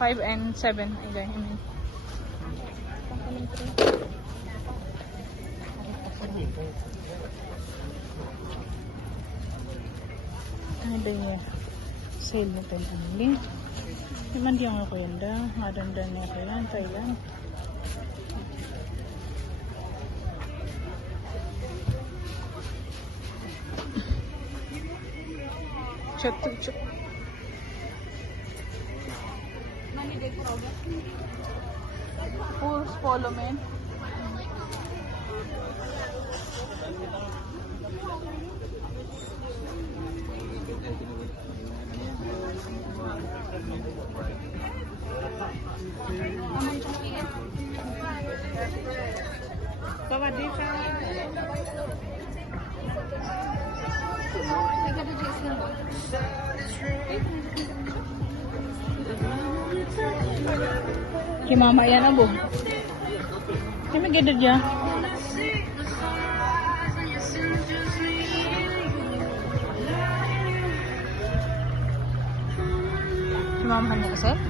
5 and 7. Okay, I mean. Ada ya sale na tayo only. Naman di ako kwenda. Madanda na ako yan. Thailand. Chat to chat. भी देखा होगा फूल्स फॉलो में สวัสดีค่ะนี่ก็จะเจอกัน Kimamaya na bo. Kami gede dia. Kimamaya na kasi?